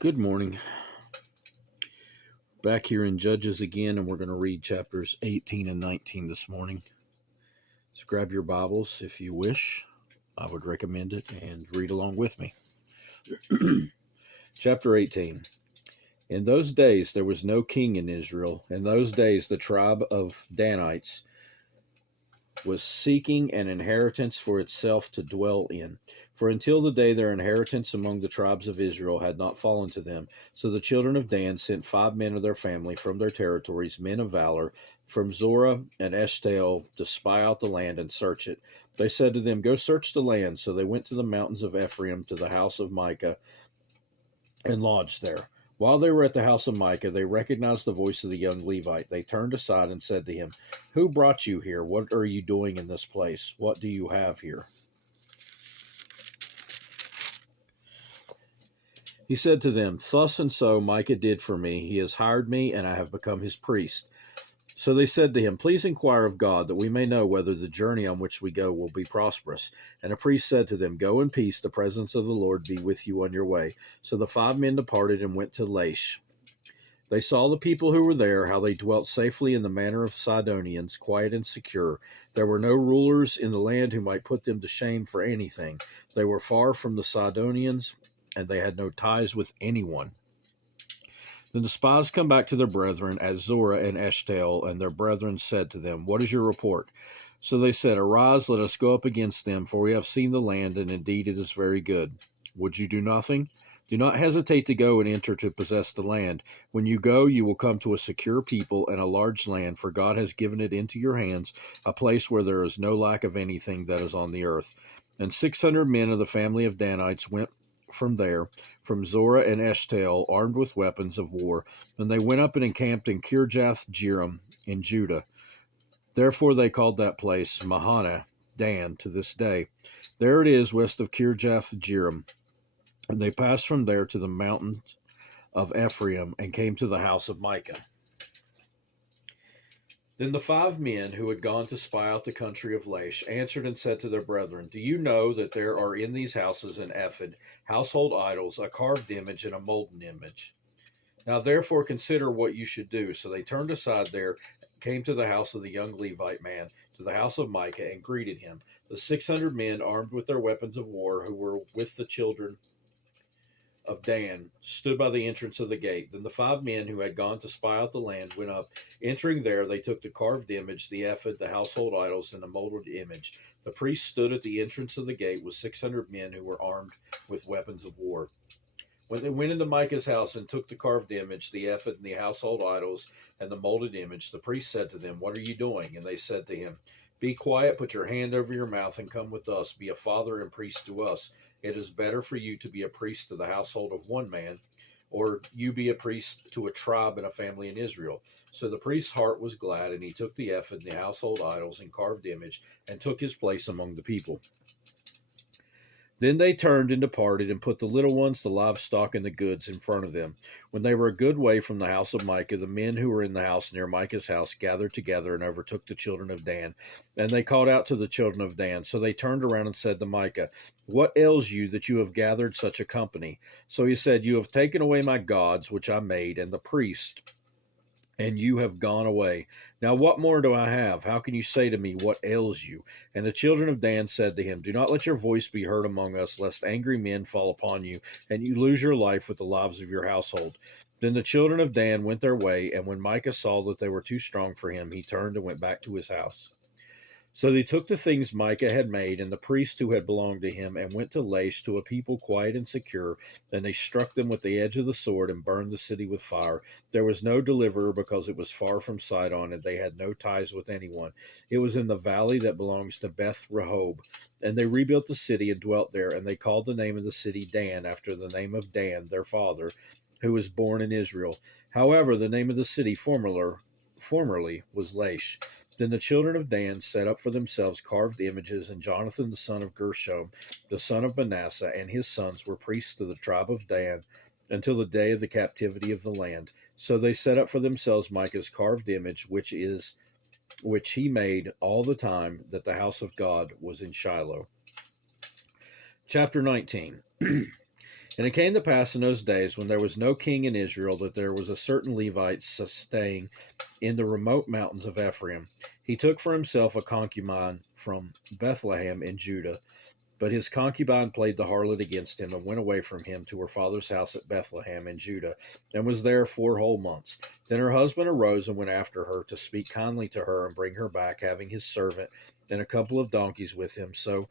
Good morning. Back here in Judges again, and we're going to read chapters 18 and 19 this morning. So grab your Bibles if you wish. I would recommend it and read along with me. Chapter 18. In those days there was no king in Israel. In those days the tribe of Danites was seeking an inheritance for itself to dwell in. For until the day their inheritance among the tribes of Israel had not fallen to them. So the children of Dan sent 5 men of their family from their territories, men of valor, from Zorah and Eshtaol, to spy out the land and search it. They said to them, "Go search the land." So they went to the mountains of Ephraim, to the house of Micah, and lodged there. While they were at the house of Micah, they recognized the voice of the young Levite. They turned aside and said to him, "Who brought you here? What are you doing in this place? What do you have here?" He said to them, "Thus and so Micah did for me. He has hired me, and I have become his priest." So they said to him, "Please inquire of God, that we may know whether the journey on which we go will be prosperous." And the priest said to them, "Go in peace, the presence of the Lord be with you on your way." So the 5 men departed and went to Laish. They saw the people who were there, how they dwelt safely in the manner of Sidonians, quiet and secure. There were no rulers in the land who might put them to shame for anything. They were far from the Sidonians, and they had no ties with anyone. Then the spies come back to their brethren at Zorah and Eshtaol, and their brethren said to them, "What is your report?" So they said, "Arise, let us go up against them, for we have seen the land, and indeed it is very good. Would you do nothing? Do not hesitate to go and enter to possess the land. When you go, you will come to a secure people and a large land, for God has given it into your hands, a place where there is no lack of anything that is on the earth." And 600 men of the family of Danites went from there, from Zorah and Eshtaol, armed with weapons of war, and they went up and encamped in Kirjath Jearim in Judah. Therefore they called that place Mahaneh Dan to this day. There it is west of Kirjath Jearim. And they passed from there to the mountains of Ephraim and came to the house of Micah. Then the 5 men who had gone to spy out the country of Laish answered and said to their brethren, "Do you know that there are in these houses an ephod, household idols, a carved image, and a molten image? Now therefore consider what you should do." So they turned aside there, came to the house of the young Levite man, to the house of Micah, and greeted him. The 600 men, armed with their weapons of war, who were with the children of Dan, stood by the entrance of the gate. Then the 5 men who had gone to spy out the land went up. Entering there, they took the carved image, the ephod, the household idols, and the molded image. The priest stood at the entrance of the gate with 600 men who were armed with weapons of war. When they went into Micah's house and took the carved image, the ephod, and the household idols, and the molded image, the priest said to them, "What are you doing?" And they said to him, "Be quiet, put your hand over your mouth, and come with us. Be a father and priest to us. It is better for you to be a priest to the household of one man, or you be a priest to a tribe and a family in Israel." So the priest's heart was glad, and he took the ephod, and the household idols, and carved image, and took his place among the people. Then they turned and departed, and put the little ones, the livestock, and the goods in front of them. When they were a good way from the house of Micah, the men who were in the house near Micah's house gathered together and overtook the children of Dan. And they called out to the children of Dan. So they turned around and said to Micah, "What ails you that you have gathered such a company?" So he said, "You have taken away my gods, which I made, and the priest, and you have gone away. Now what more do I have? How can you say to me, 'What ails you?'" And the children of Dan said to him, "Do not let your voice be heard among us, lest angry men fall upon you, and you lose your life with the lives of your household." Then the children of Dan went their way, and when Micah saw that they were too strong for him, he turned and went back to his house. So they took the things Micah had made, and the priest who had belonged to him, and went to Laish, to a people quiet and secure. And they struck them with the edge of the sword, and burned the city with fire. There was no deliverer, because it was far from Sidon, and they had no ties with anyone. It was in the valley that belongs to Beth Rehob. And they rebuilt the city and dwelt there, and they called the name of the city Dan, after the name of Dan, their father, who was born in Israel. However, the name of the city formerly was Laish. Then the children of Dan set up for themselves carved images, and Jonathan the son of Gershom, the son of Manasseh, and his sons were priests to the tribe of Dan until the day of the captivity of the land. So they set up for themselves Micah's carved image, which he made all the time that the house of God was in Shiloh. Chapter 19. And it came to pass in those days, when there was no king in Israel, that there was a certain Levite staying in the remote mountains of Ephraim. He took for himself a concubine from Bethlehem in Judah. But his concubine played the harlot against him, and went away from him to her father's house at Bethlehem in Judah, and was there 4 whole months. Then her husband arose and went after her, to speak kindly to her and bring her back, having his servant and a couple of donkeys with him. So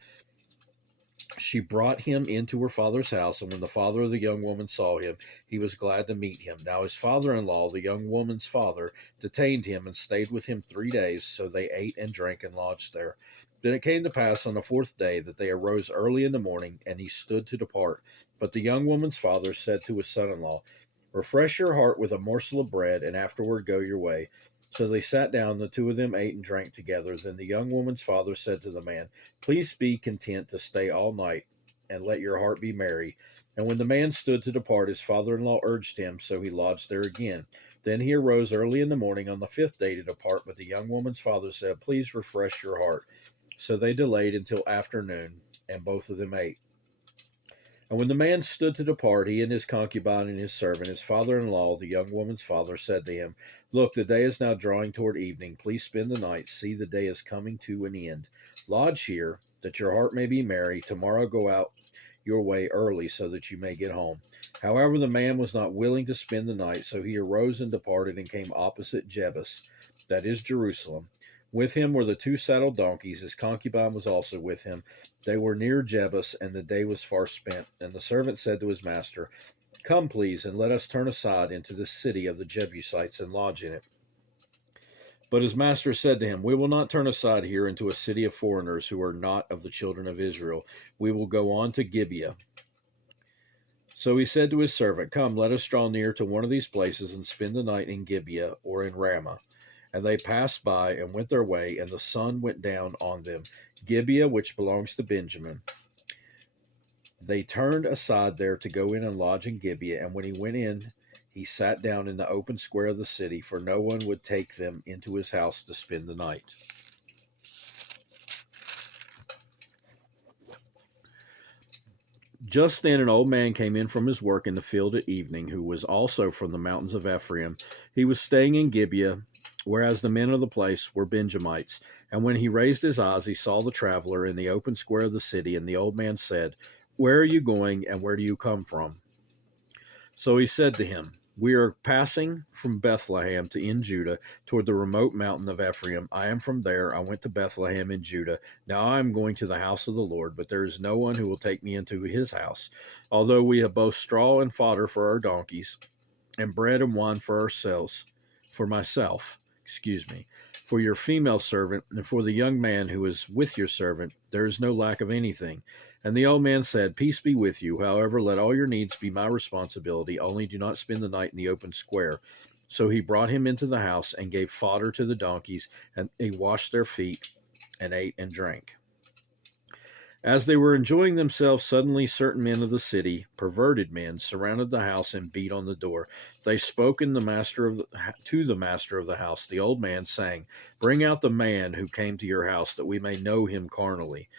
she brought him into her father's house, and when the father of the young woman saw him, he was glad to meet him. Now his father-in-law, the young woman's father, detained him and stayed with him 3 days. So they ate and drank and lodged there. Then it came to pass on the 4th day that they arose early in the morning, and he stood to depart. But the young woman's father said to his son-in-law, refresh your heart with a morsel of bread, and afterward go your way. So they sat down, the two of them ate and drank together. Then the young woman's father said to the man, please be content to stay all night, and let your heart be merry. And when the man stood to depart, his father-in-law urged him, so he lodged there again. Then he arose early in the morning on the 5th day to depart, but the young woman's father said, please refresh your heart. So they delayed until afternoon, and both of them ate. And when the man stood to depart, he and his concubine and his servant, his father-in-law, the young woman's father, said to him, look, the day is now drawing toward evening. Please spend the night. See, the day is coming to an end. Lodge here, that your heart may be merry. Tomorrow go out your way early, so that you may get home. However, the man was not willing to spend the night, so he arose and departed, and came opposite Jebus, that is Jerusalem. With him were the 2 saddled donkeys. His concubine was also with him. They were near Jebus, and the day was far spent. And the servant said to his master, come, please, and let us turn aside into the city of the Jebusites and lodge in it. But his master said to him, we will not turn aside here into a city of foreigners who are not of the children of Israel. We will go on to Gibeah. So he said to his servant, come, let us draw near to one of these places and spend the night in Gibeah or in Ramah. And they passed by and went their way, and the sun went down on them. Gibeah, which belongs to Benjamin. They turned aside there to go in and lodge in Gibeah, and when he went in, he sat down in the open square of the city, for no one would take them into his house to spend the night. Just then an old man came in from his work in the field at evening, who was also from the mountains of Ephraim. He was staying in Gibeah, whereas the men of the place were Benjamites. And when he raised his eyes, he saw the traveler in the open square of the city, and the old man said, where are you going, and where do you come from? So he said to him, we are passing from Bethlehem to in Judah, toward the remote mountain of Ephraim. I am from there. I went to Bethlehem in Judah. Now I am going to the house of the Lord, but there is no one who will take me into his house. Although we have both straw and fodder for our donkeys, and bread and wine for ourselves, for your female servant, and for the young man who is with your servant, there is no lack of anything. And the old man said, peace be with you. However, let all your needs be my responsibility. Only do not spend the night in the open square. So he brought him into the house and gave fodder to the donkeys, and he washed their feet and ate and drank. As they were enjoying themselves, suddenly certain men of the city, perverted men, surrounded the house and beat on the door. They spoke to the master of the house, the old man, saying, bring out the man who came to your house, that we may know him carnally.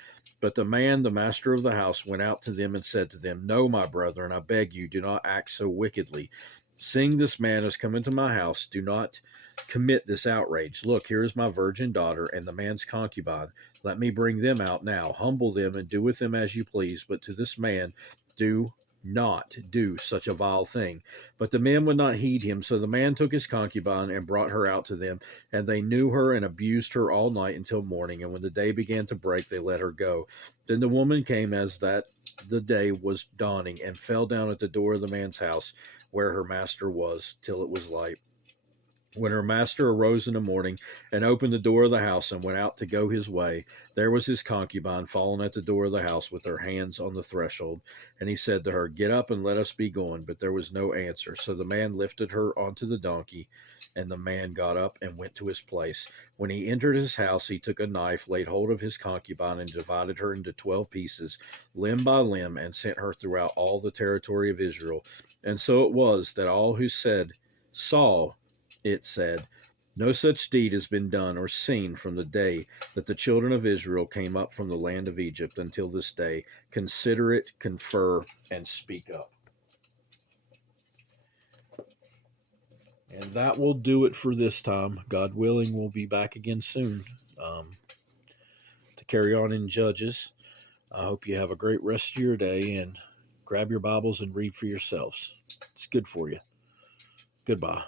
But the man, the master of the house, went out to them and said to them, no, my brethren, I beg you, do not act so wickedly. Seeing this man has come into my house, do not commit this outrage. Look, here is my virgin daughter and the man's concubine. Let me bring them out now. Humble them and do with them as you please. But to this man do not do such a vile thing. But the men would not heed him. So the man took his concubine and brought her out to them. And they knew her and abused her all night until morning. And when the day began to break, they let her go. Then the woman came as that the day was dawning, and fell down at the door of the man's house where her master was, till it was light. When her master arose in the morning and opened the door of the house and went out to go his way, there was his concubine fallen at the door of the house with her hands on the threshold. And he said to her, get up and let us be going. But there was no answer. So the man lifted her onto the donkey, and the man got up and went to his place. When he entered his house, he took a knife, laid hold of his concubine, and divided her into 12 pieces, limb by limb, and sent her throughout all the territory of Israel. And so it was that all who saw it said, no such deed has been done or seen from the day that the children of Israel came up from the land of Egypt until this day. Consider it, confer, and speak up. And that will do it for this time. God willing, we'll be back again soon to carry on in Judges. I hope you have a great rest of your day, and grab your Bibles and read for yourselves. It's good for you. Goodbye.